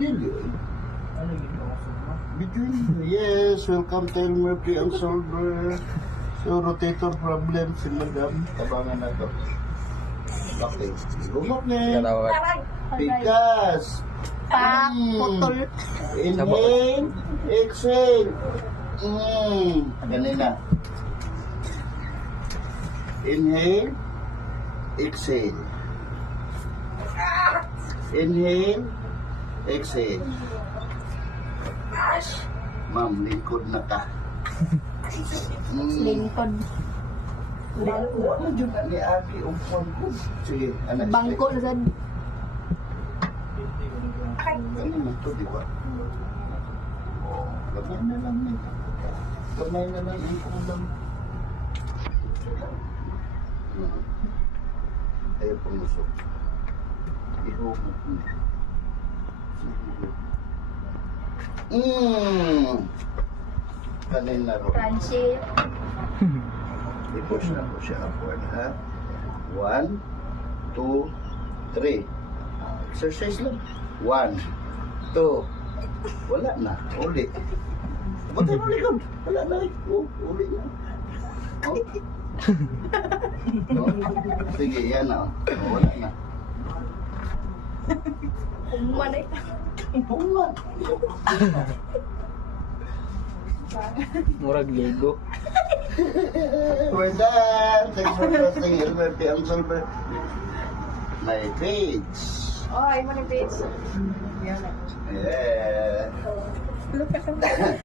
Dili. Ano ginawa ko mo? Between, yes, welcome to El Murphy ang solver. So, rotator problem si Madam. Tabangan na to. Okay. Gumok na. Bigas. Pak, putol. Inhale. Exhale. Ganun na. Inhale. Exhale. Inhale. Exhale. Ma'am, lingkod na ka. Lingkod. Wala dyan na ni Aki upuan ko. Sige, anak. Bangko na sad. Ano na ito, di ba? Oh, gamay na lang eh. Gamay na lang yung kulang. Ayaw pumusok. Ihumot mo. Kanin na ro. Crunchy. I-push na ko siya upward, ha? 1, 2, 3. Exercise lang. 1, 2. Wala na. Uli. Batay mo likod. Wala na eh. Oh, uli na. Oh. Oh. Sige, yan na. Oh, wala na. Uman eh. Bunga. Murag Lego. We're done. Thanks for trusting Elmerty ang solver. My page. Oh, ay mo ni page. Yeah.